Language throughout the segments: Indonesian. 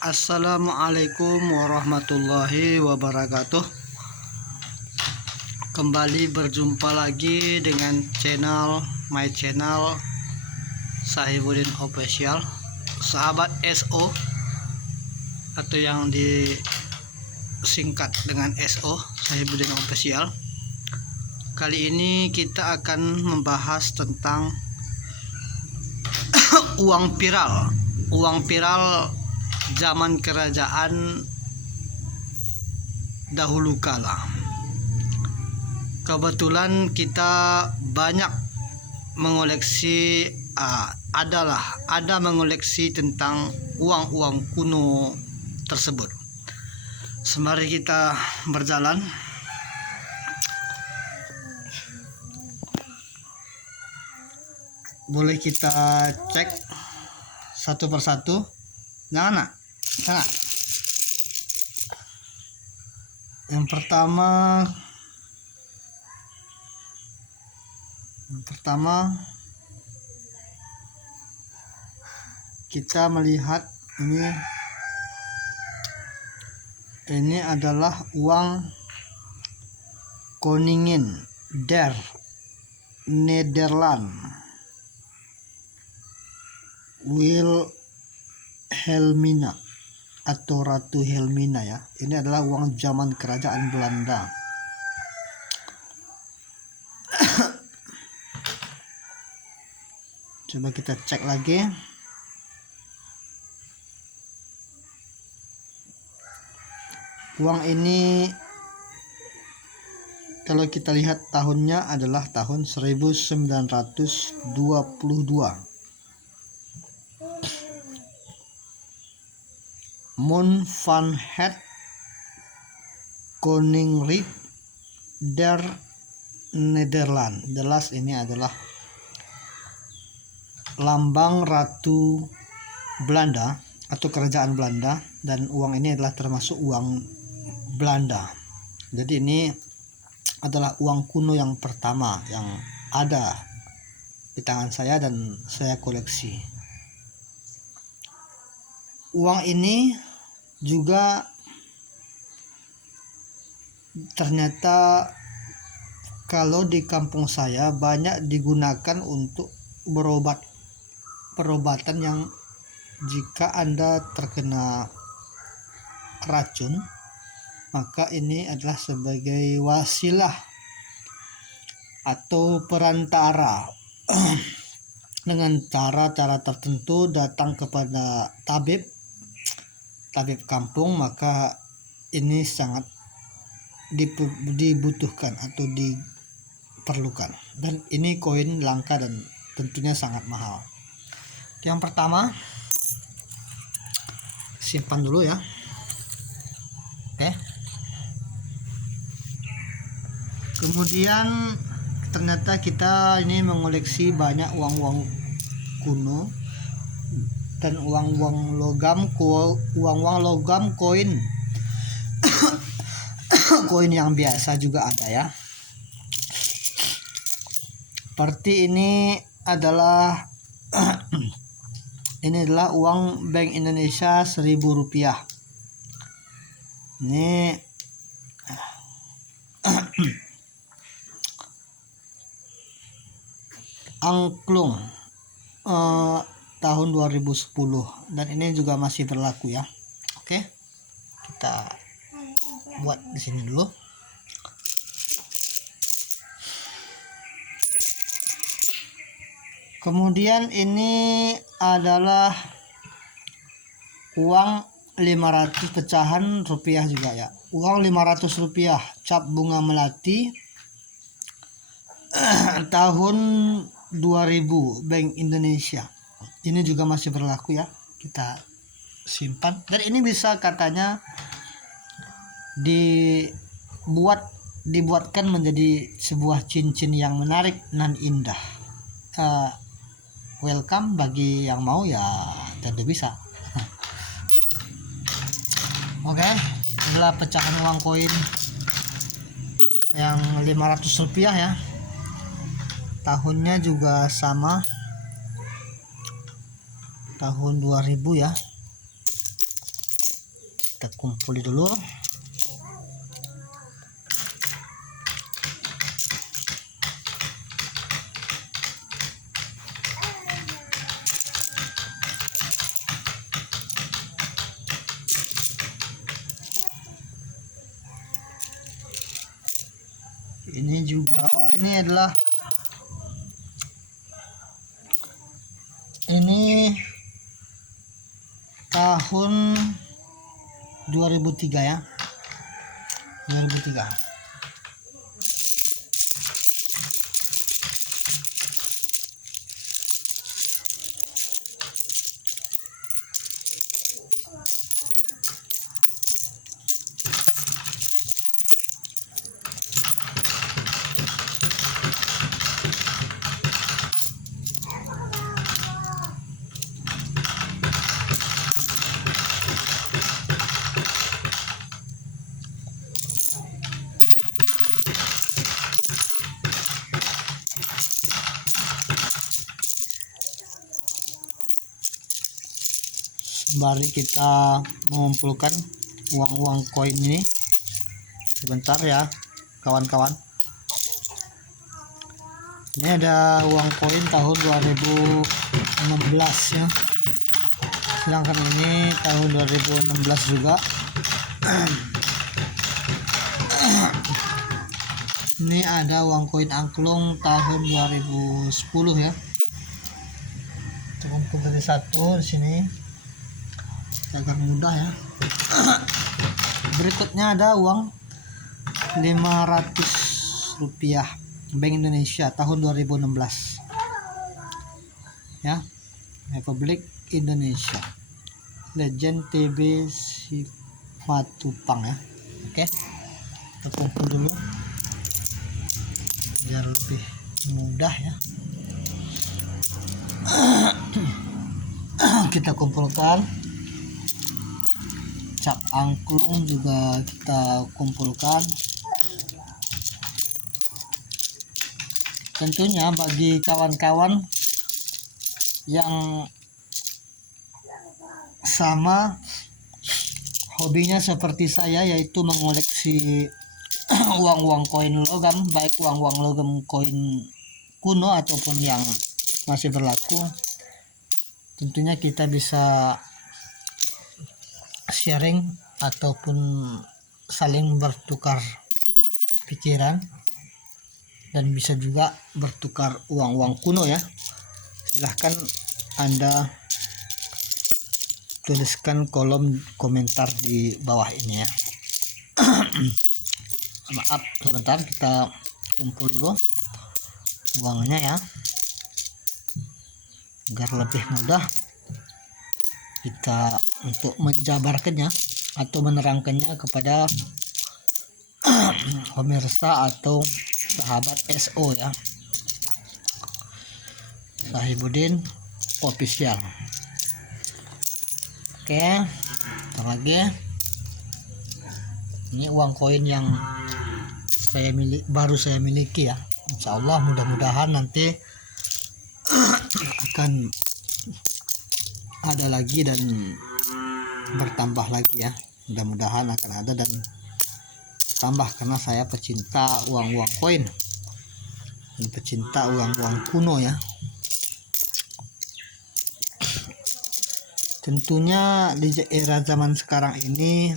Assalamualaikum warahmatullahi wabarakatuh. Kembali berjumpa lagi dengan my channel Sahibuddin Official, sahabat SO atau yang disingkat dengan SO, Sahibuddin Official. Kali ini kita akan membahas tentang uang viral zaman kerajaan dahulu kala. Kebetulan kita banyak mengoleksi ada mengoleksi tentang uang kuno tersebut. Sembari kita berjalan, boleh kita cek satu persatu. Jangan. Yang pertama kita melihat ini adalah uang Koningin der Nederland Wilhelmina atau Ratu Helmina ya. Ini adalah uang zaman kerajaan Belanda. Coba kita cek lagi. Uang ini kalau kita lihat tahunnya adalah tahun 1922. Mon van het Koninkrijk der Nederland. Jelas ini adalah lambang Ratu Belanda atau kerajaan Belanda, dan uang ini adalah termasuk uang Belanda. Jadi ini adalah uang kuno yang pertama yang ada di tangan saya dan saya koleksi. Uang ini juga ternyata kalau di kampung saya banyak digunakan untuk perobatan yang jika Anda terkena racun, maka ini adalah sebagai wasilah atau perantara dengan cara-cara tertentu datang kepada tabib kampung, maka ini sangat dibutuhkan atau diperlukan, dan ini koin langka dan tentunya sangat mahal. Yang pertama, simpan dulu ya. Oke. Kemudian ternyata kita ini mengoleksi banyak uang kuno dan uang logam koin koin yang biasa juga ada ya. Seperti ini adalah uang Bank Indonesia Rp1.000. Ini angklung tahun 2010, dan ini juga masih berlaku ya. Oke, kita buat di sini dulu. Kemudian ini adalah uang 500 pecahan rupiah juga ya. Uang Rp500 cap bunga melati tahun 2000 Bank Indonesia. Ini juga masih berlaku ya. Kita simpan, dan ini bisa katanya dibuatkan menjadi sebuah cincin yang menarik dan indah. Welcome bagi yang mau ya, tentu bisa. Oke, adalah pecahan uang koin yang Rp500 ya. Tahunnya juga sama, tahun 2000 ya. kita kumpuli dulu. Ini juga, ini tahun 2003 ya, 2003. Mari kita mengumpulkan uang-uang koin ini. Sebentar ya kawan-kawan. Ini ada uang koin tahun 2016 ya. Sedangkan ini tahun 2016 juga. Ini ada uang koin angklung tahun 2010 ya. Cukup dari satu di sini. Agar mudah ya. Berikutnya ada uang 500 rupiah Bank Indonesia tahun 2016 ya, Republik Indonesia, Legend TB Simatupang ya. Oke, kita kumpul dulu biar lebih mudah ya. Kita kumpulkan. Cap angklung juga kita kumpulkan. Tentunya bagi kawan-kawan yang sama hobinya seperti saya, yaitu mengoleksi uang-uang koin logam, baik uang-uang logam koin kuno ataupun yang masih berlaku, tentunya kita bisa sharing ataupun saling bertukar pikiran, dan bisa juga bertukar uang-uang kuno ya. Silahkan Anda tuliskan kolom komentar di bawah ini ya. Maaf sebentar, kita kumpul dulu uangnya ya, agar lebih mudah kita untuk menjabarkannya atau menerangkannya kepada pemirsa atau sahabat SO ya, Sahibuddin Official. Oke, lagi ini uang koin yang baru saya miliki ya. Insya Allah mudah-mudahan nanti akan ada lagi dan bertambah lagi ya. Mudah-mudahan akan ada dan tambah, karena saya pecinta uang-uang koin dan pecinta uang-uang kuno ya. Tentunya di era zaman sekarang ini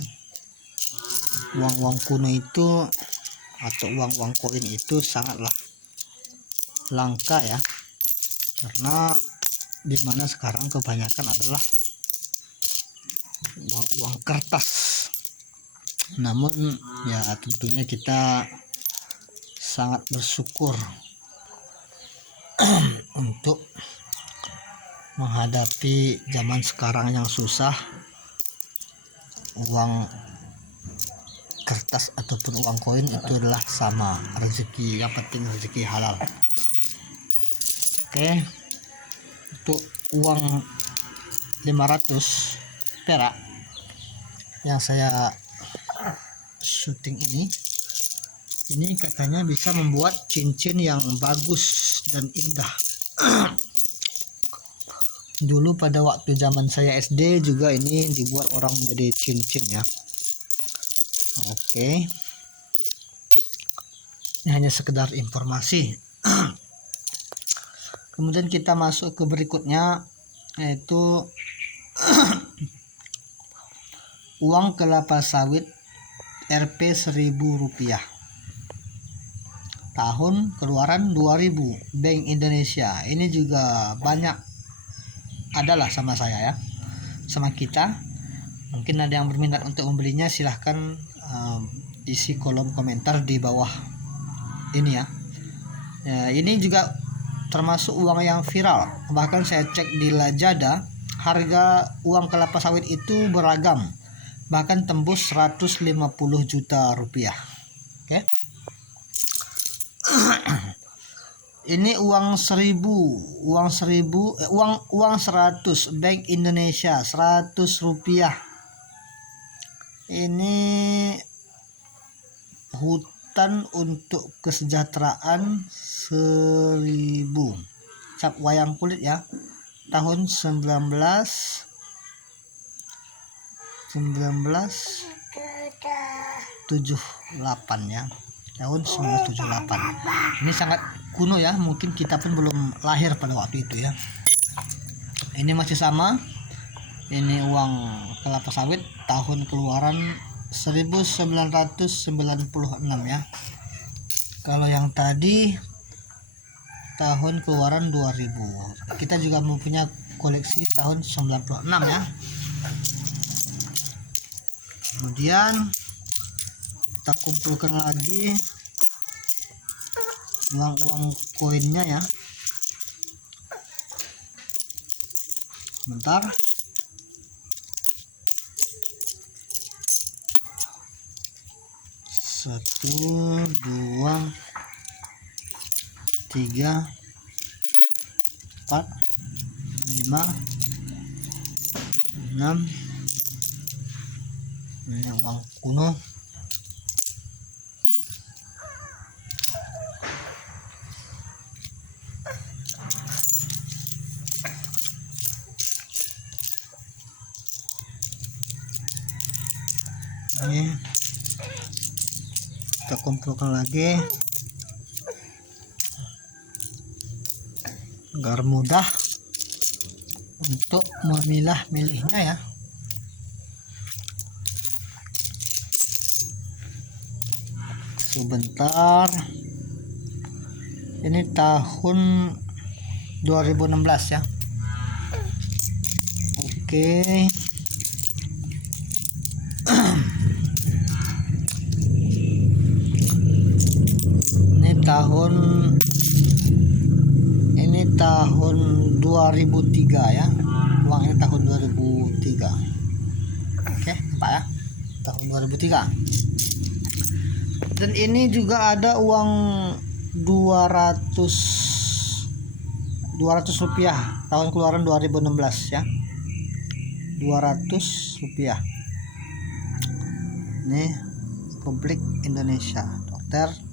uang-uang kuno itu atau uang-uang koin itu sangatlah langka ya, karena dimana sekarang kebanyakan adalah uang-uang kertas. Namun ya tentunya kita sangat bersyukur untuk menghadapi zaman sekarang yang susah. Uang kertas ataupun uang koin itu adalah sama, rezeki, yang penting rezeki halal. Oke, untuk uang 500 perak yang saya syuting ini katanya bisa membuat cincin yang bagus dan indah. Dulu pada waktu zaman saya SD juga ini dibuat orang menjadi cincin ya. Oke. Ini hanya sekedar informasi. Kemudian kita masuk ke berikutnya, yaitu uang kelapa sawit Rp 1.000, tahun keluaran 2000, Bank Indonesia. Ini juga banyak adalah sama saya ya, sama kita. Mungkin ada yang berminat untuk membelinya, silahkan isi kolom komentar di bawah ini ya. Ini juga termasuk uang yang viral. Bahkan saya cek di Lazada, harga uang kelapa sawit itu beragam, bahkan tembus 150 juta rupiah. Oke. Ini uang 1.000, uang 100 Bank Indonesia, 100 rupiah. Ini hutan untuk kesejahteraan 1.000, cap wayang kulit ya, tahun 1978 ya, tahun 1978. Ini sangat kuno ya, mungkin kita pun belum lahir pada waktu itu ya. Ini masih sama, ini uang kelapa sawit tahun keluaran 1996 ya. Kalau yang tadi tahun keluaran 2000. Kita juga mempunyai koleksi tahun 96 ya. Kemudian kita kumpulkan lagi uang koinnya ya. Bentar. Satu, dua, tiga, 4, 5, 6. Ini uang kuno. Ini kita kumpulkan lagi agar mudah untuk memilah-milihnya ya. Sebentar, ini tahun 2016 ya. Oke. Ini tahun 2003 ya, uangnya tahun 2003. Oke Pak ya, tahun 2003. Dan ini juga ada uang 200 rupiah tahun keluaran 2016 ya, 200 rupiah. Ini Republik Indonesia, Dr.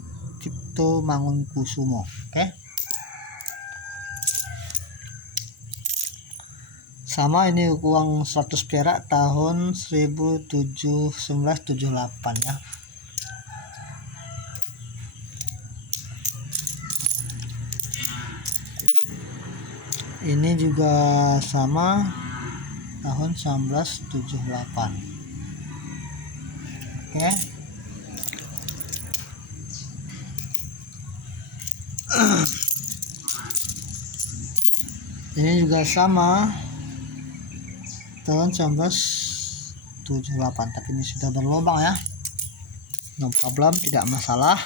Cipto Mangunkusumo. Oke. Sama ini uang 100 perak tahun 1978 ya. Ini juga sama tahun 1978. Oke. Ini juga sama tahun 1978, tapi ini sudah berlubang ya. No problem, tidak masalah.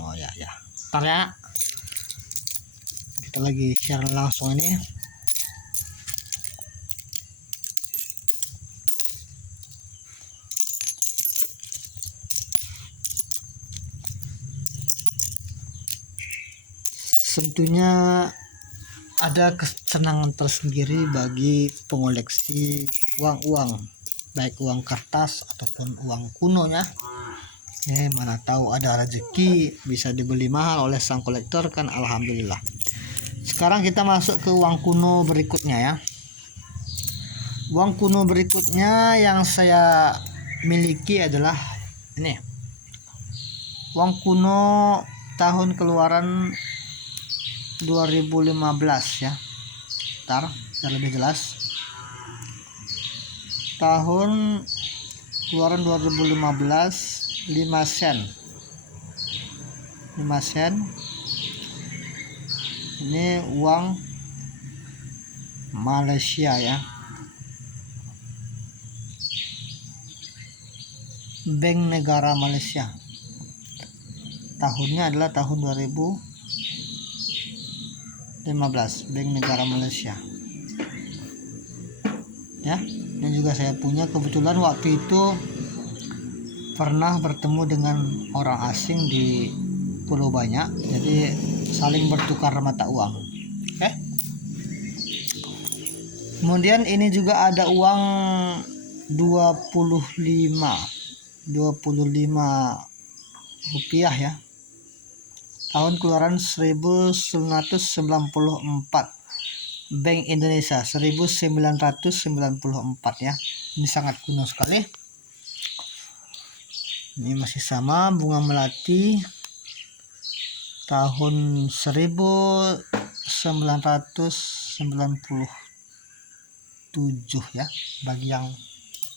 Oh ya ya. Ntar ya. Kita lagi share langsung ini. Tentunya ada kesenangan tersendiri bagi pengoleksi uang-uang, baik uang kertas ataupun uang kuno ya. Mana tahu ada rezeki bisa dibeli mahal oleh sang kolektor kan, alhamdulillah. Sekarang kita masuk ke uang kuno berikutnya ya. Uang kuno berikutnya yang saya miliki adalah ini. Uang kuno tahun keluaran 2015 ya. Ntar biar lebih jelas. Tahun keluaran 2015, 5 sen. 5 sen. Ini uang Malaysia ya. Bank Negara Malaysia. Tahunnya adalah tahun 2015, Bank Negara Malaysia. Ya, ini juga saya punya. Kebetulan waktu itu pernah bertemu dengan orang asing di Pulau Banyak, jadi saling bertukar mata uang. Kemudian ini juga ada uang 25 rupiah ya. Tahun keluaran 1994. Bank Indonesia 1994 ya. Ini sangat kuno sekali. Ini masih sama, bunga melati tahun 1997 ya. Bagi yang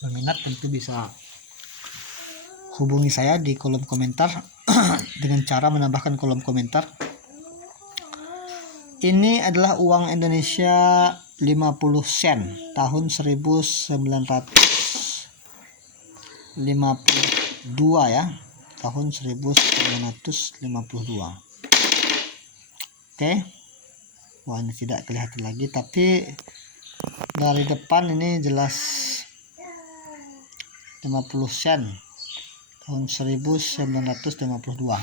berminat tentu bisa hubungi saya di kolom komentar dengan cara menambahkan kolom komentar. Ini adalah uang Indonesia 50 sen tahun 1952 ya. Tahun 1952. Oke. Wah, ini tidak kelihatan lagi, tapi dari depan ini jelas 50 sen tahun 1952.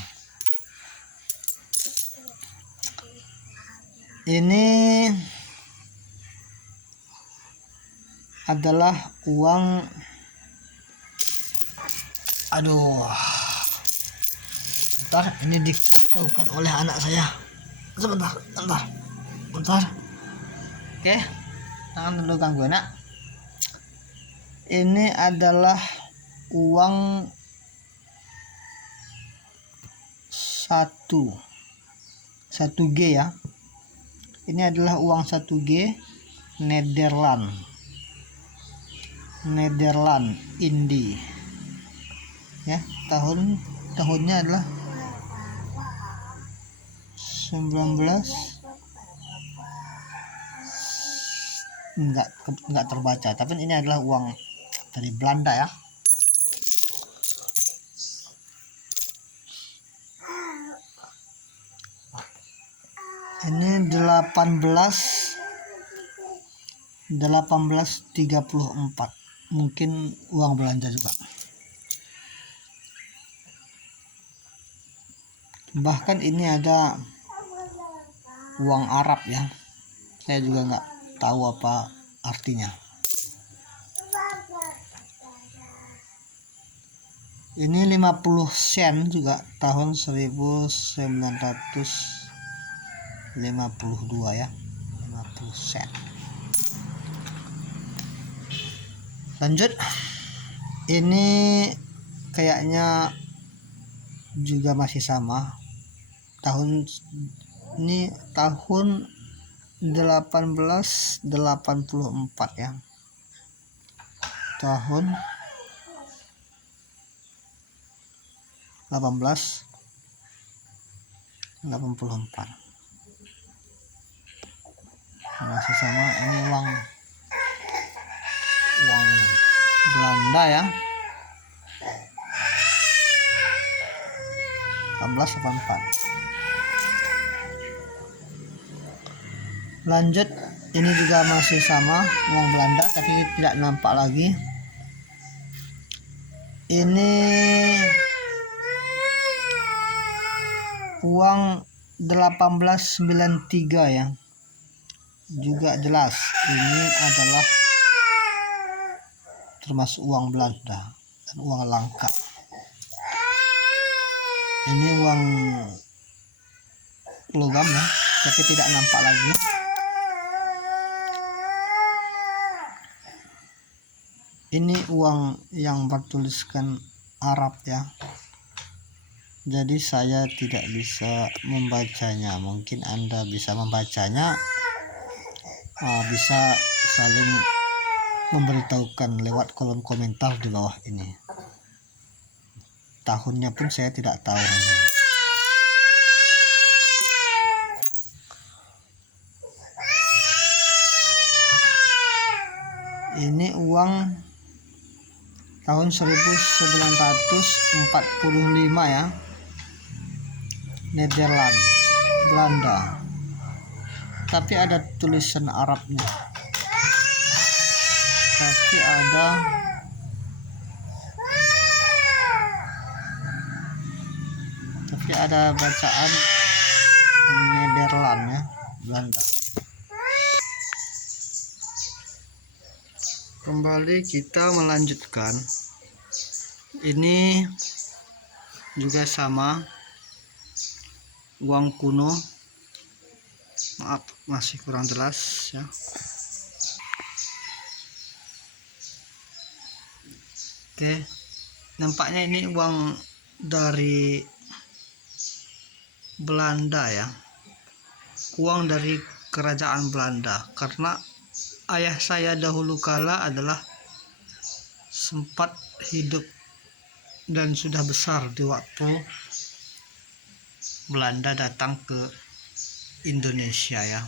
Ini adalah uang, bentar, ini dikacaukan oleh anak saya. Sebentar. Oke, jangan dulu ganggu anak. Ini adalah uang 1G ya. Ini adalah uang 1G Nederland Indi ya. Tahunnya adalah enggak terbaca, tapi ini adalah uang dari Belanda ya. Ini 1834, mungkin uang belanja juga. Bahkan ini ada uang Arab ya, saya juga nggak tahu apa artinya. Ini 50 sen juga tahun 1952 ya. 50 sen. Lanjut, ini kayaknya juga masih sama. Ini tahun 1884 ya. Tahun 1884. Masih sama, ini uang Belanda ya. 1884. Lanjut, ini juga masih sama, uang Belanda tapi tidak nampak lagi. Ini uang 1893 ya. Juga jelas ini adalah termasuk uang Belanda dan uang langka. Ini uang logam ya, tapi tidak nampak lagi. Ini uang yang bertuliskan Arab ya, jadi saya tidak bisa membacanya. Mungkin Anda bisa membacanya, bisa saling memberitahukan lewat kolom komentar di bawah ini. Tahunnya pun saya tidak tahu. Ini uang tahun 1945 ya, Nederland, Belanda, tapi ada tulisan Arabnya, tapi ada bacaan Nederland ya, Belanda. Kembali kita melanjutkan. Ini juga sama, uang kuno. Maaf, masih kurang jelas ya. Oke, nampaknya ini uang dari Belanda ya, uang dari kerajaan Belanda, karena ayah saya dahulu kala adalah sempat hidup dan sudah besar di waktu Belanda datang ke Indonesia ya.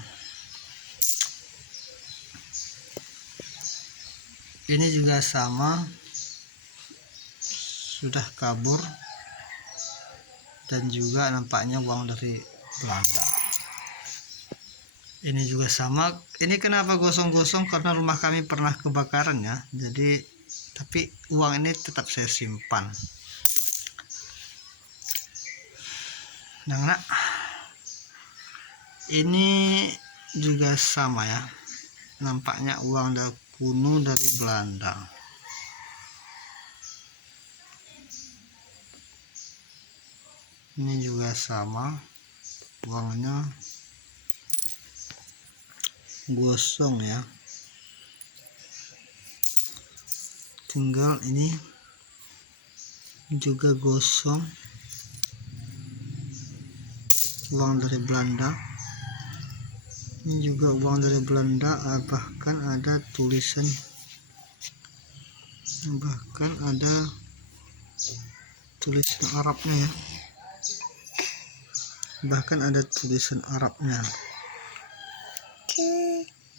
Ini juga sama, sudah kabur, dan juga nampaknya uang dari Belanda. Ini juga sama. Ini kenapa gosong-gosong? Karena rumah kami pernah kebakaran ya, jadi tapi uang ini tetap saya simpan. Nah, ini juga sama ya, nampaknya uang kuno dari Belanda. Ini juga sama, uangnya gosong ya, tinggal ini juga gosong, uang dari Belanda. Ini juga uang dari Belanda, bahkan ada tulisan, bahkan ada tulisan Arabnya ya, bahkan ada tulisan Arabnya,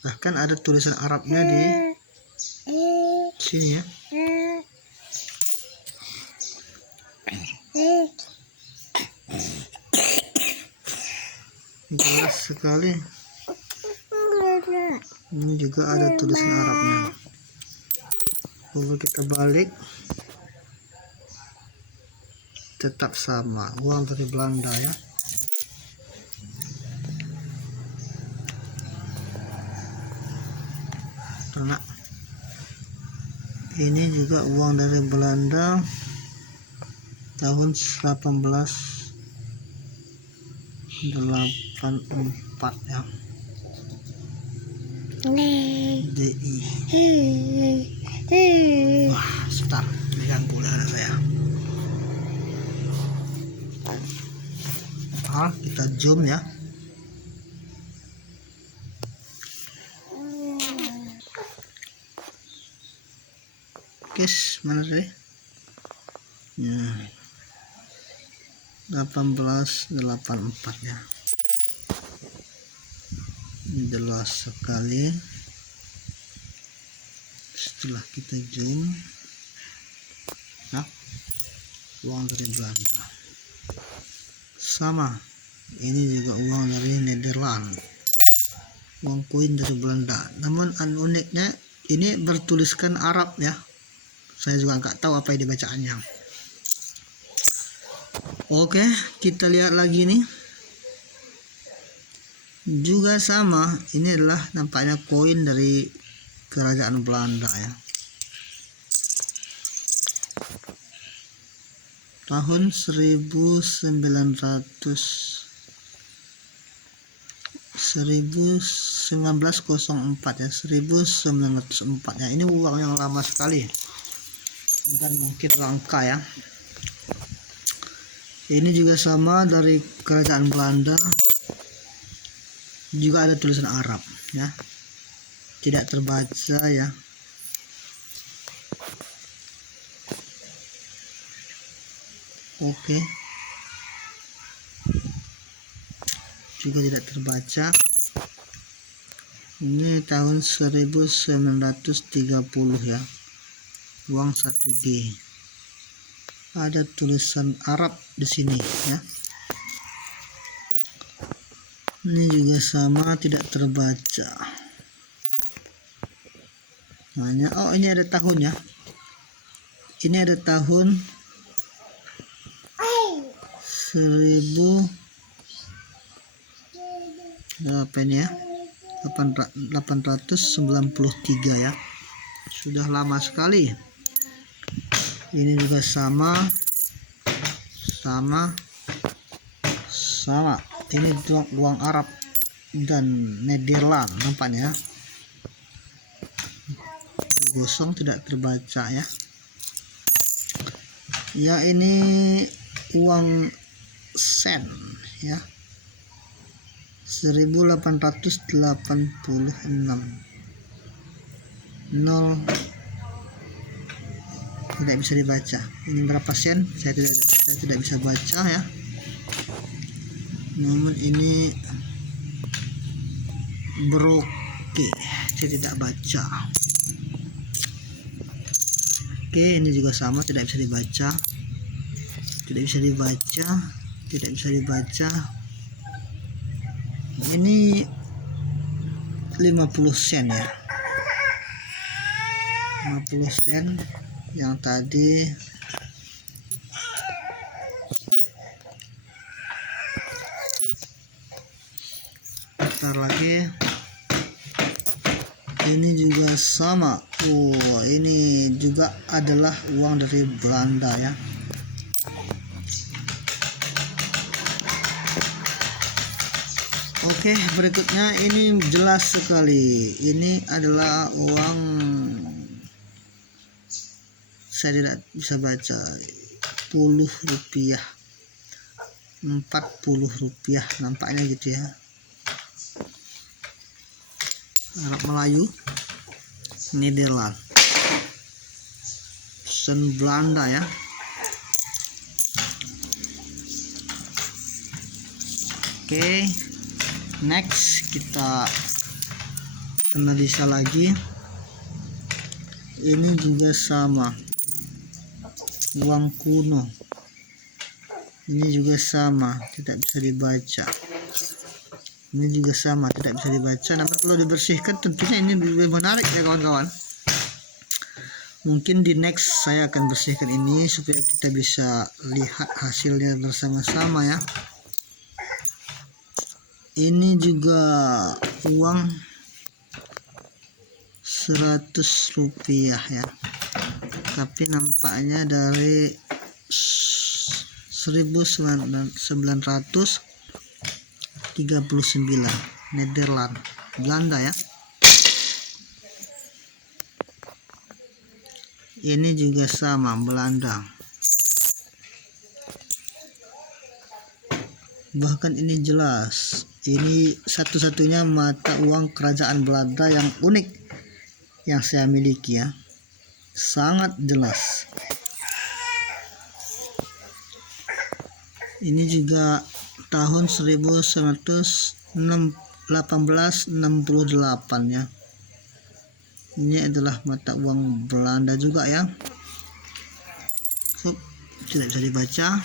bahkan ada tulisan Arabnya di sini ya. Jelas sekali. Ini juga ada tulisan Arabnya. Kalau kita balik, tetap sama, uang dari Belanda ya. Karena ini juga uang dari Belanda tahun 1884 ya. DI. Wah, sebentar, diganggu anak saya. Kita zoom ya. Guys, mana sih? Ya. 1884 ya. Jelas sekali. Setelah kita zoom, nah, uang dari Belanda sama. Ini juga uang dari Nederland, uang koin dari Belanda. Namun uniknya ini bertuliskan Arab ya. Saya juga nggak tahu apa yang dibacaannya. Oke, kita lihat lagi nih. Juga sama, ini adalah nampaknya koin dari kerajaan Belanda ya. Tahun 1900 1904 ya, 1904 ya. Ini uang yang lama sekali dan mungkin langka ya. Ini juga sama, dari kerajaan Belanda, juga ada tulisan Arab ya, tidak terbaca ya. Oke, juga tidak terbaca. Ini tahun 1930 ya, uang 1G. Ada tulisan Arab di sini ya. Ini juga sama, tidak terbaca. Hanya ini ada tahun ya. Ini ada tahun 1893 ya. Sudah lama sekali. Ini juga sama. Ini uang Arab dan Nederland nampaknya. Gosong, tidak terbaca ya. Ya, ini uang sen ya, 1886. 0 tidak bisa dibaca. Ini berapa sen? Saya tidak bisa baca ya. Namun ini broke, saya tidak baca. Oke, ini juga sama, tidak bisa dibaca. Ini 50 sen ya. 50 sen yang tadi. Bentar lagi. Ini juga sama. Ini juga adalah uang dari Belanda ya. Oke, berikutnya ini jelas sekali. Ini adalah uang, saya tidak bisa baca, 10 rupiah, 40 rupiah nampaknya gitu ya. Arab Melayu, Nederland, sen Belanda ya. Oke, next kita analisa lagi. Ini juga sama, uang kuno. Ini juga sama, tidak bisa dibaca. Ini juga sama, tidak bisa dibaca. Namun kalau dibersihkan tentunya ini lebih menarik ya kawan-kawan. Mungkin di next saya akan bersihkan ini supaya kita bisa lihat hasilnya bersama-sama ya. Ini juga uang 100 rupiah ya, tapi nampaknya dari 1939, Nederland, Belanda ya. Ini juga sama, Belanda. Bahkan ini jelas, ini satu-satunya mata uang kerajaan Belanda yang unik yang saya miliki ya, sangat jelas. Ini juga tahun 1868 ya. Ini adalah mata uang Belanda juga ya. Tidak bisa dibaca.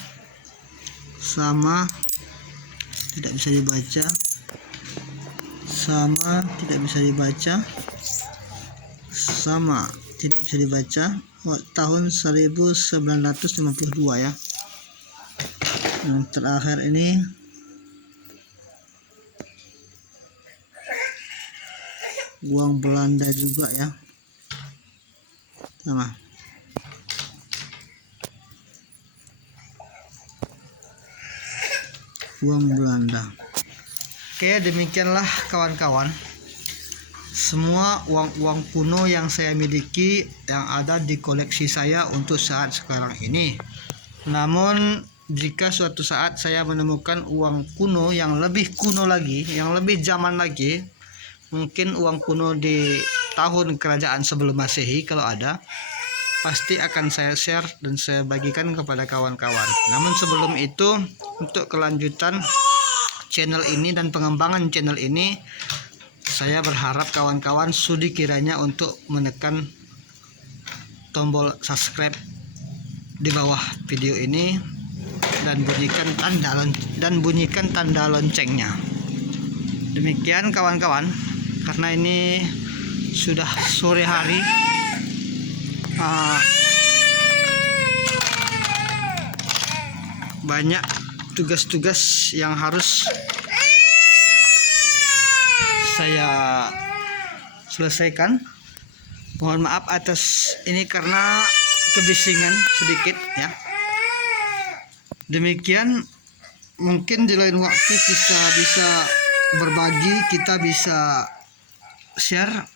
Sama, tidak bisa dibaca. Sama, tidak bisa dibaca. Sama, tidak bisa dibaca. Tahun 1952 ya. Yang terakhir ini uang Belanda juga ya, sama. Uang Belanda. Oke, demikianlah kawan-kawan, semua uang-uang kuno yang saya miliki yang ada di koleksi saya untuk saat sekarang ini. Namun jika suatu saat saya menemukan uang kuno yang lebih kuno lagi, yang lebih zaman lagi, mungkin uang kuno di tahun kerajaan sebelum Masehi, kalau ada, pasti akan saya share dan saya bagikan kepada kawan-kawan. Namun sebelum itu, untuk kelanjutan channel ini dan pengembangan channel ini, saya berharap kawan-kawan sudi kiranya untuk menekan tombol subscribe di bawah video ini dan bunyikan tanda loncengnya. Demikian kawan-kawan, karena ini sudah sore hari, banyak tugas-tugas yang harus saya selesaikan. Mohon maaf atas ini karena kebisingan sedikit ya. Demikian, mungkin di lain waktu kita bisa berbagi, kita bisa share.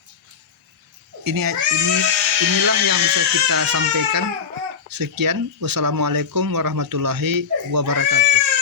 Inilah yang bisa kita sampaikan. Sekian, wassalamualaikum warahmatullahi wabarakatuh.